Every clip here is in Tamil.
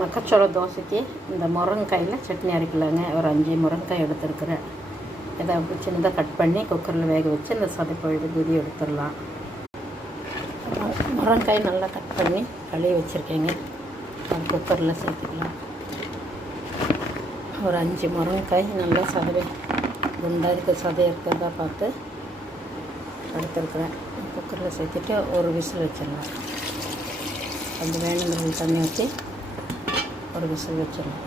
மக்காச்சோள தோசைக்கு இந்த முருங்கைக்காயில் சட்னி அரைக்கலாங்க. ஒரு 5 முருங்கைக்காய் எடுத்துருக்குறேன். இதை சின்னதாக கட் பண்ணி குக்கரில் வேக வச்சு இந்த சதைப்பழுது குதி எடுத்துடலாம். முருங்கைக்காய் நல்லா கட் பண்ணி கழுவி வச்சுருக்கேங்க. அது குக்கரில் சேர்த்துக்கலாம். ஒரு 5 முருங்கைக்காய் நல்லா குண்டாக இருக்க சதை இருக்கிறதா பார்த்து எடுத்துருக்குறேன். குக்கரில் சேர்த்துட்டு ஒரு விசில் வச்சிடலாம். கொஞ்சம் வேணுங்கிற தண்ணி ஊற்றி ஒரு விசில் வச்சிடலாம்.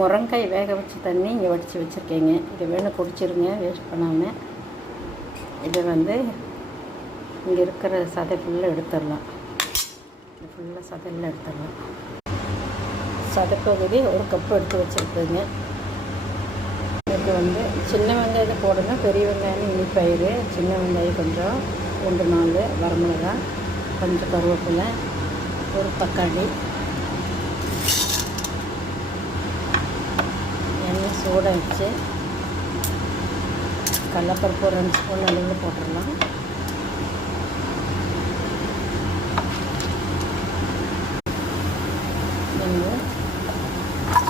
முருங்கைக்காய் வேக வச்ச தண்ணி இங்கே வடித்து வச்சுருக்கேங்க. இது வேணும் குடிச்சிருங்க, வேஸ்ட் பண்ணாமல். இதை இங்கே இருக்கிற சதை ஃபுல்லாக எடுத்துடலாம். இது ஃபுல்லாக சதையில் எடுத்துடலாம். சதைப்பகுதி ஒரு கப்பு எடுத்து வச்சுருக்குங்க. இதுக்கு சின்ன வெங்காயம் போடணும், பெரிய வெங்காயம் இனிப்பயிறு, சின்ன வெங்காயம் கொஞ்சம், 3-4 வரமிளகாய், கொஞ்சம் கருவேப்பிலை, ஒரு தக்காளி, எண்ணெய் சூட வச்சு கடலைப்பருப்பு ஒரு 2 ஸ்பூன் அளவில் போட்டுடலாம்.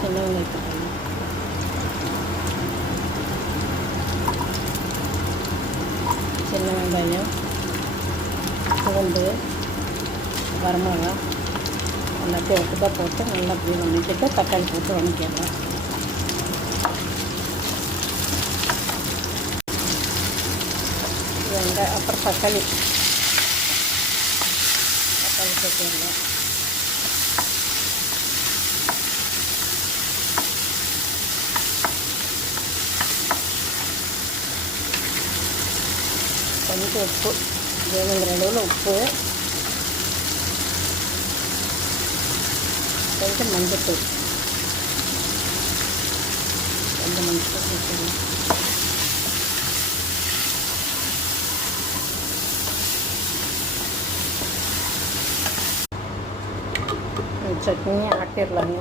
சின்ன வெங்காயத்துக்கு சின்ன வெங்காயம், பூண்டு, வரமிளகாய் எல்லாத்தையும் ஒட்டுக்காக போட்டு நல்லா அப்படி வதக்கிட்டு தக்காளி போட்டு வதக்கிடலாம். அப்புறம் தக்காளி போட்டுடலாம். கொஞ்சம் உப்பு, வேணுங்கிற அளவில் உப்பு, கொஞ்சம் மஞ்சத்தூள், கொஞ்சம் மஞ்சத்தூள் சேர்த்துக்கலாம். சட்னியை ஆட்டிடலாங்க.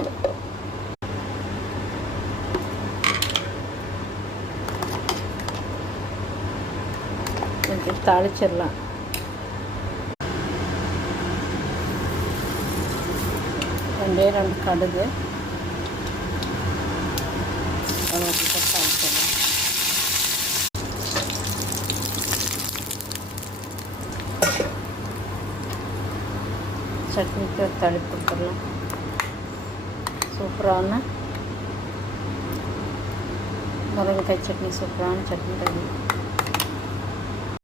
கொஞ்சம் தாளிச்சிடலாம். ரெண்டே 2 கடுகு கருவேப்பிலை தாளிச்சிடலாம். சட்னிக்கு தாளிப்பு கொடுத்துடலாம். சூப்பரான முருங்கைக்காய் சட்னி, சூப்பரான சட்னி ரெடி.